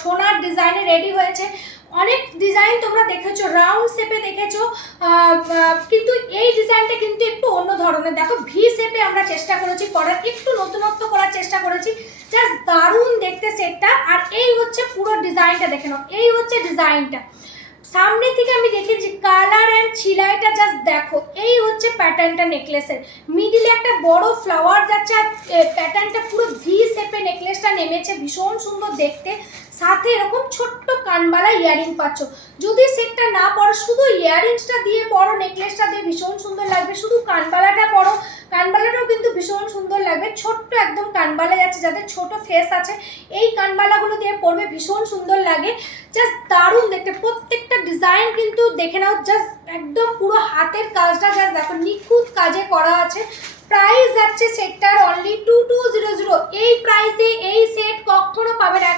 সোনার ডিজাইনে রেডি হয়েছে। অনেক ডিজাইন তোমরা দেখেছো, রাউন্ড শেপে দেখেছো, কিন্তু এই ডিজাইনটা কিন্তু একটু অন্য ধরনের। দেখো ভি শেপে আমরা চেষ্টা করেছি করার, একটু নতুনত্ব করার চেষ্টা করেছি। জাস্ট দারুণ দেখতে সেটটা। আর এই হচ্ছে পুরো ডিজাইনটা, দেখে নাও, এই হচ্ছে ডিজাইনটা। সামনে থেকে আমি দেখেছি কালার অ্যান্ড ছিলাইটা জাস্ট দেখো। এই হচ্ছে প্যাটার্নটা নেকলেসের, মিডিলে একটা বড় ফ্লাওয়ার যাচ্ছে, আর প্যাটার্নটা পুরো ভি শেপে নেকলেসটা নেমেছে, ভীষণ সুন্দর দেখতে। সাথে এরকম ছোট্ট কানবালা ইয়ারিং পাচ্ছ। যদি সেটটা না পরো, শুধু ইয়ারিংসটা দিয়ে পরো, নেকলেসটা দিয়ে ভীষণ সুন্দর লাগবে। শুধু কানবালাটা পরো, কানবালাটাও কিন্তু ভীষণ সুন্দর লাগবে। ছোট্ট একদম কানবালা যাচ্ছে, যাদের ছোট ফেস আছে এই কানবালাগুলো দিয়ে পরবে, ভীষণ সুন্দর লাগে। জাস্ট দারুণ দেখতে। প্রত্যেকটা ডিজাইন কিন্তু দেখে নাও, জাস্ট একদম পুরো হাতের কাজটা জাস্ট দেখো, নিখুঁত কাজে করা আছে। প্রাইস যাচ্ছে সেটটার অনলি 2200। এই প্রাইসে এই সেট কখনো পাবে না।